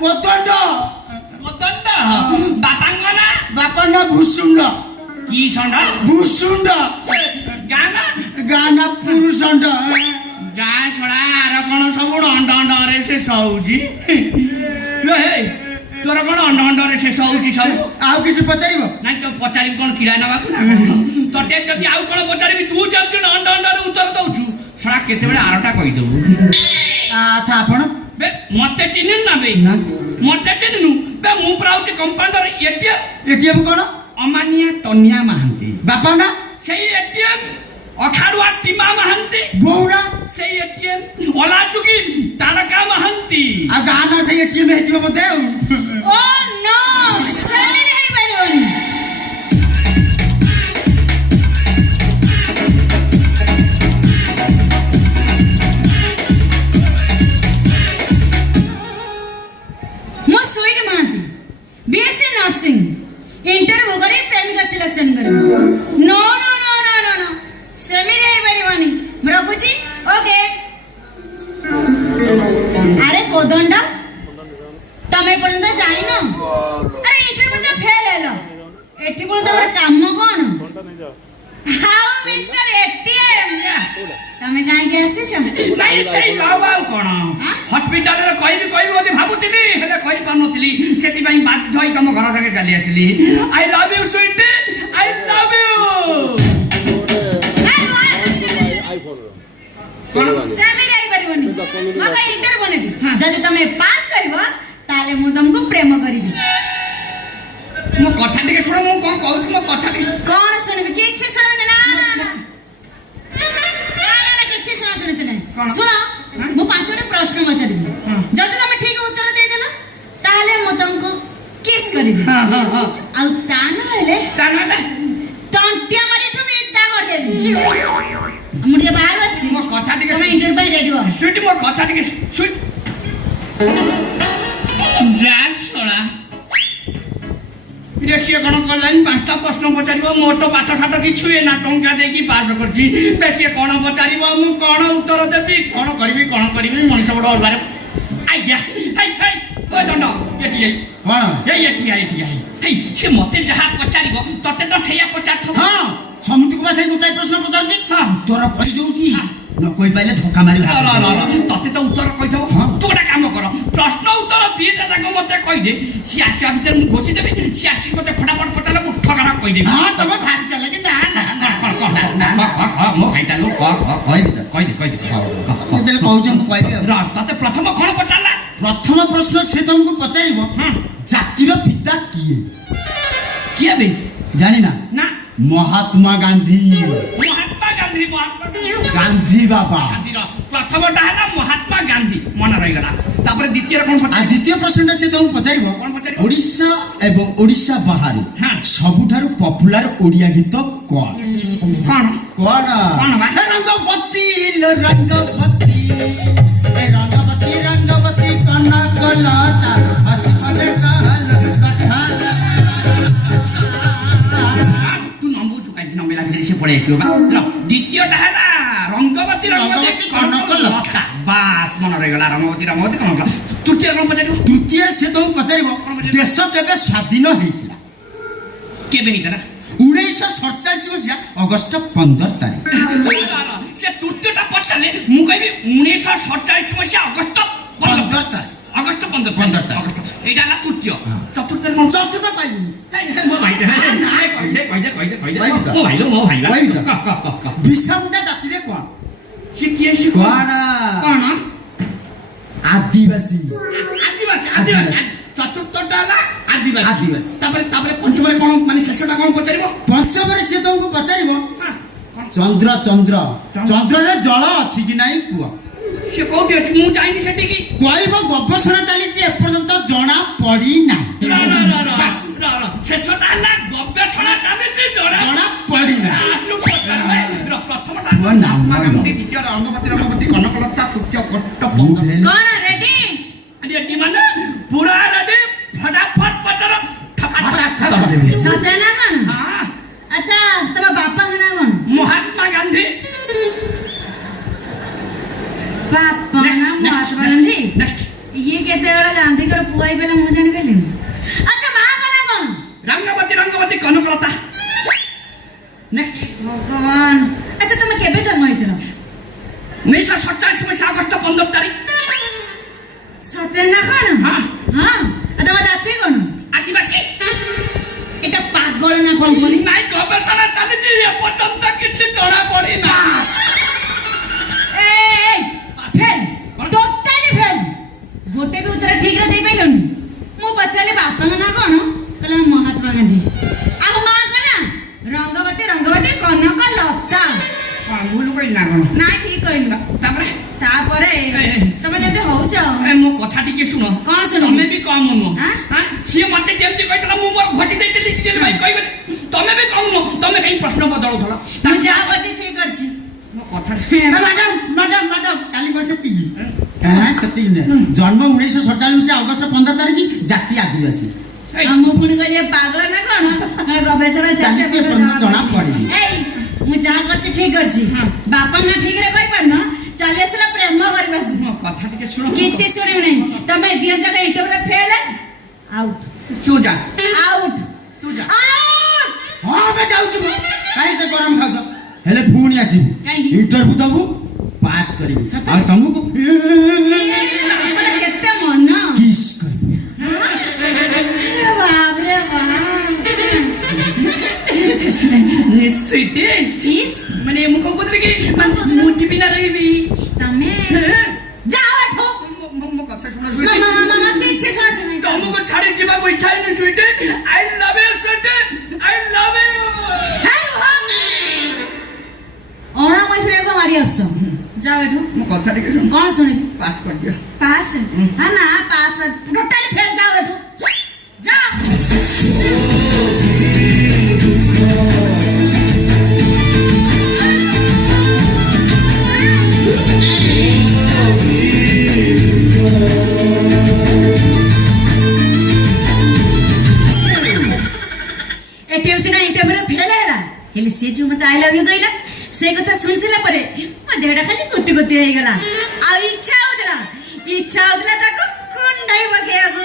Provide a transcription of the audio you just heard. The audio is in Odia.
কোদণ্ড কোদণ্ড বাপাঙ্গ না বাপার না ভূষুণ্ড কি ষণ্ড ভূষুণ্ড ଗାଁ না পুরুষণ্ড ଗାଁ ଛଡ଼ା ଆର କ'ଣ ସବୁ ଅଣ୍ଡ ଅଣ୍ଡରେ ଶେଷ ହଉଛି ତୋର କ'ଣ ଅଣ୍ଡ ଅଣ୍ଡରେ ଶେଷ ହଉଛି ସବୁ ଆଉ କିଛି ପଚାରିବ ନାଇଁ ତ ପଚାରିବି କ'ଣ କିରା ନେବାକୁ ନା ତତେ ଯଦି ଆଉ କ'ଣ ପଚାରିବି ତୁ ଯେମିତି ଅଣ୍ଡ ଅଣ୍ଡରେ ଉତ୍ତର ଦଉଛୁ ଶଳା କେତେବେଳେ ଆରଟା କହିଦେବୁ ଆଚ୍ଛା ଆପଣ ବେ ମତେ ଚିହ୍ନିନୁ ନା ବେ ମତେ ଚିହ୍ନିନୁ ବେ ମୁଁ ପୁରା ହଉଛି କମ୍ପାଉଣ୍ଡର ଏଟିଏମ୍ କ'ଣ ଅମାନିଆ ଟନିଆ ମହାନ୍ତି ବାପା ନା ସେଇ ଏଟିଏମ୍ ଅଖାଡୁଆ ଟିମା ମହାନ୍ତି ବୋଉ ନା ସେଇ ଏଟିଏମ୍ ଅଲାଚୁକି ତାରକା ମହାନ୍ତି ଆଉ ଗାଁ ନା ସେଇ ଏଟିଏମ୍ ହେଇଥିବ ବୋଧେ ଆଉ ଓ ନୋ ସେମିତି ହେଇପାରିବନି ମୁଁ Sweety Mohanty BSc nursing interview करी प्रेमिका सिलेक्शन करी no no no no no no सेमिरी ହେଇପାରିବନି ମୁଁ ରଖୁଛି ଓକେ ଆରେ କୋଦଣ୍ଡ ତମେ ପର୍ଯ୍ୟନ୍ତ ଯାଇନ ଆରେ ଇଣ୍ଟରଭ୍ୟୁ ତ ଫେଲ ହେଲ ଏଠି ପୁଣି ତମର କାମ କ'ଣ ହାଉ ମିଷ୍ଟର ଏଟିଏମ୍ ତମେ କାହିଁକି ଆସିଛ ନାଇଁ ସେଇ ଲାଭ ଆଉ କ'ଣ ହସ୍ପିଟାଲରେ କହିବି ବୋଲି ଭାବୁଥିଲି ହେଲେ କହିପାରୁନଥିଲି ସେଥିପାଇଁ ବାଧ୍ୟ ହୋଇ ତମ ଘର ଯାକେ ଚାଲି ଆସିଲି I love you sweetie I love you ସେମିତି ହେଇପାରିବନି ମତେ ଇଣ୍ଟରଭ୍ୟୁ ନେବି ଯଦି ତମେ ପାସ୍ କରିବ ତାହେଲେ ମୁଁ ତମକୁ ପ୍ରେମ କରିବି ମୋ କଥା ଟିକେ ଶୁଣ ମୁଁ କ'ଣ କହୁଛି ମୋ କଥା ଟିକେ କ'ଣ ଶୁଣିବି କିଛି ଶୁଣିବି ନା ନା ନା କିଛି ଶୁଣ ଶୁଣ ମୁଁ 5ଟି ପ୍ରଶ୍ନ ପଚାରିବି ଯଦି ତମେ ଠିକ ଉତ୍ତର ଦେଇଦେଲ ତାହେଲେ ମୁଁ ତମକୁ କିସ୍ କରିବି ଆଉ ତା ନହେଲେ ତଣ୍ଟିଆ ମାରିଠୁ ବିଦା କରିଦେବି ମୁଁ ଟିକେ ବାହାରୁ ଆସିଛି ମୋ କଥା ଟିକେ ଇଣ୍ଟରଭ୍ୟୁ ପାଇଁ ରେଡି ହୁଅ ସୁଇଟି ମୋ କଥା ଟିକେ ସୁଇଟି ଯା ଶଳା ସିଏ କ'ଣ କଲାନି 5ଟା ପ୍ରଶ୍ନ ପଚାରିବ ମୋର ତ ପାଠ ସାଠ କିଛି ହୁଏ ନା ଟଙ୍କା ଦେଇକି ପାସ୍ କରିଛି ବେ ସିଏ କ'ଣ ପଚାରିବ ମୁଁ କ'ଣ ଉତ୍ତର ଦେବି କ'ଣ କରିବି ମଣିଷ ବଡ଼ ଅଲବାରେ ଆଜ୍ଞା ହେଇ ଦଣ୍ଡ ଏଠି କ'ଣ ଏଠି ହେଇ ସେ ମତେ ଯାହା ପଚାରିବ ତତେ ତ ସେଇଆ ପଚାରିଥିବ ହଁ ସମସ୍ତଙ୍କୁ ବା ସେଇ ଗୋଟାଏ ପ୍ରଶ୍ନ ପଚାରୁଛି ଉତ୍ତର କହିଦେଉଛି ନ କହିପାରିଲେ ଧକ୍କା ମାରିବ ତତେ ତ ଉତ୍ତର କହିଥିବ ତୁ ଗୋଟେ କାମ କର ପ୍ରଶ୍ନ ଉତ୍ତର ଦିଟା ଯାକ ମତେ କହିଦେ ସିଏ ଆସିବା ଭିତରେ ମୁଁ ଘୋଷି ଦେବି ସିଏ ଆସିକି ମତେ ଫଟାଫଟ ପଚାରିଲେ ମୁଁ ଠକାଟା କହିଦେବି ହଁ ତମେ ଭାରି ଚାଲ କି ନା ମୋ ଭାଇଟା କହିଦେ ଯେତେବେଳେ କହୁଛ ମୁଁ କହିବି ତତେ ପ୍ରଥମ କ'ଣ ପଚାରିଲା ପ୍ରଥମ ପ୍ରଶ୍ନ ସେ ତମକୁ ପଚାରିବ ଜାତିର ପିତା କିଏ ବେ ଜାଣିନା ନା ମହାତ୍ମା ଗାନ୍ଧୀ ଗାନ୍ଧୀ ବାବା ପ୍ରଥମଟା ହେଲା ମହାତ୍ମା ଗାନ୍ଧୀ ମନେ ରହିଗଲା ତାପରେ ଦ୍ୱିତୀୟ କ'ଣ ଦ୍ୱିତୀୟ ପ୍ରଶ୍ନଟା ସେ ତମକୁ ପଚାରିବ ଓଡ଼ିଶା ଏବଂ ଓଡ଼ିଶା ବାହାରେ ସବୁଠାରୁ ପପୁଲାର ଓଡ଼ିଆ ଗୀତ କ'ଣ ରଙ୍ଗବତୀ ରଙ୍ଗବତୀ କନକଲତା ତୁ ନମ୍ବୁଛୁ କାହିଁକି ନମିଲା ଭିତରେ ସେ ପଳେଇ ଆସିବ ଦ୍ୱିତୀୟଟା ହେଲା ରଙ୍ଗବତୀ କନକଲତା ବାସ୍ ମନେ ରହିଗଲା ରଙ୍ଗବତୀ କନକଲତା ତୃତୀୟ କ'ଣ ପଚାରିବ ତୃତୀୟ ସେ ତମକୁ ପଚାରିବ ଦେଶ କେବେ ସ୍ୱାଧୀନ ହେଇଥିଲା କେବେ ହେଇଥିଲା 1947 ମସିହା ଅଗଷ୍ଟ 15 ତାରିଖ ସେ ତୃତୀୟଟା ପଚାରିଲେ ମୁଁ କହିବି 1947 ମସିହା ଅଗଷ୍ଟ 15 ତାରିଖ ଅଗଷ୍ଟ 15 ତାରିଖ এইটা হলো তৃতীয় চতুর্থ কোন চতুর্থ পাইনি মো ভাইটা কইদে মো ভাই বিশামুন্ডা জাতিরে কোন সে কি আছে কোন আদিবাসী চতুর্থটা হলো আদিবাসী তারপরে পঞ্চমরে কোন মানে শেষটা কোন পচারিব পঞ্চমরে সে তোমাকে পচারিব চন্দ্ରରେ জল ଅଛି କି ନାହିଁ କୁହ সে কোটি আছে মু যাইনি সেটিকি କହିବ ଗବେଷଣା ଚାଲିଛି ଏପର୍ଯ୍ୟନ୍ତ ଜଣା ପଡ଼ି ନାହିଁ শেষটা হলো গবেষণা চালিছে জଣା ପଡ଼ି ନାହିଁ প্রথমটা মহাত্মা গান্ধী দ্বিতীয় রঙ্গবতী কনকলতা তৃতীয় অগষ্ট 15 কোন রেডি রেডি মানে পুরা রেডি फटाफट पचर फटाफट सत्य ना कोन हां अच्छा तमा बापा ना कोन महात्मा गांधी बापा ना महात्मा गांधी नेक्स्ट ଇଏ କେତେବେଳେ ଗାନ୍ଧୀଙ୍କର ପୁଅ ହେଇପାରିଲା ମୁଁ ଜାଣିପାରିଲିନି। ଆଚ୍ଛା ମାଙ୍କ ନାଁ କଣ? ରଙ୍ଗବତୀ କନକଲତା। ନେକ୍ସଟ। ଭଗବାନ। ଆଚ୍ଛା ତମେ କେବେ ଜନ୍ମ ହେଇଥିଲ? 1947 ମସିହା ଅଗଷ୍ଟ 15 ତାରିଖ। ସତରେ ନା କଣ? ହଁ। ହଁ। ଆଉ ତମ ଜାତି କଣ? ଆଦିବାସୀ। এটা পাগল না কোন বলি নাই গবেষণা চালিছি এপর্যন্ত কিছু জনা পড়ি না। এই ফেল টোটালি ফেল গোটে বি উত্তর ঠিক রে দেই পাইলন। মু পচালে বাপাঙ্গ না কোন কল মহাত্মা গান্ধী। আর মা কোন রঙ্গবতী কনক লতা। ভুল কই না কোন না ঠিক কইল। তারপরে তুমি যেতে হউছ মো কথা টিকে শুনো। কোন শুনো? তুমি বি কম নো। হ্যাঁ সে মতে যেমতি কইতলা মু মোর ঘষি দেইতেলি সিরিয়াল ভাই কই গলি। তুমি বি কম নো। তুমি কই প্রশ্ন বদলউতলা। মু যা করছি ঠিক করছি। মো কথা ম্যাডাম কালি করে সেତିকি হ্যাঁ সেতিকি না জন্ম 1947 মସିହା ଅଗଷ୍ଟ 15 ତାରିଖ ଜାତି ଆଦିବାସୀ। ମୁଁ ପୁଣି କହିଲି ପାଗଳ ନା କଣ ଗବେଷଣା ଚାଲିଛି ଏପର୍ଯ୍ୟନ୍ତ ଜଣା ପଡ଼ିନି। ଏଇ ମୁଁ ଯାହା କରିଛି ଠିକ କରିଛି। ବାପା ନା ଠିକରେ କହିପାରୁନ ଚାଲି ଆସିଲା ପ୍ରେମ କରିବାକୁ। ମୋ କଥା ଟିକେ ଶୁଣ। କିଛି ଶୁଣିବି ନାହିଁ। ତମେ ଦି ଜାକ ଇଣ୍ଟରଭ୍ୟୁରେ ଫେଲ ଆଉଟ। ତୁ ଯା ଆଉଟ ତୁ ଯା। ଆଉଟ। ହଁ ଏବେ ଯାଉଛି ମୁଁ କାହିଁ ଏତେ ଗରମ ଖାଉଛ ହେଲେ ପୁଣି ଆସିବୁ କାହିଁକି? ଇଣ୍ଟରଭ୍ୟୁ ଦବୁ ପାସ୍ କରିବି ସତରେ? ଆଉ ତମକୁ କେତେ ମନ କିସ୍ କରିବି। ବାପରେ ନିଶ୍ଚିତ ଇସ୍ ମାନେ ମୁଁ କଣ କହୁଥିଲି କି ମୁଁ ଯିବି ନା ରହିବି। ତମେ ଯାଅ ଏଠୁ। ମୋ କଥା ଶୁଣ ମାମା କିଛି ଶୁଣ ଶୁଣ ତମକୁ ଛାଡି ଯିବାକୁ ଇଚ୍ଛା ହେଇନି sweetie. I love you sweetie I love you. ଅଣା ମହିଳାକୁ ମାରି ଆସୁଛ ଯାଅ ଏଠୁ। ମୋ କଥା ଟିକେ ଶୁଣ। କଣ ଶୁଣିବି? ପାସ୍ କରିଦିଅ। ପାସ୍ ହଁ ନା ପାସ୍ ଟୋଟାଲି ଫେଲ୍ ଯାଅ ଏଠୁ ଯାଅ। ଏଟିଏମ୍ ସିନା ଇଣ୍ଟରଭ୍ୟୁରେ ଫେଲ୍ ହେଲା ହେଲେ ସେ ଯୋଉ ମତେ ଆଇ ଲଭ୍ ୟୁ କହିଲା ସେ କଥା ଶୁଣି ସାରିଲା ପରେ ମୋ ଦେହଟା ଖାଲି କୁତି ହେଇଗଲା। ଆଉ ଇଚ୍ଛା ହଉଥିଲା ତାକୁ କୁଣ୍ଡାଇ ପକେଇବାକୁ।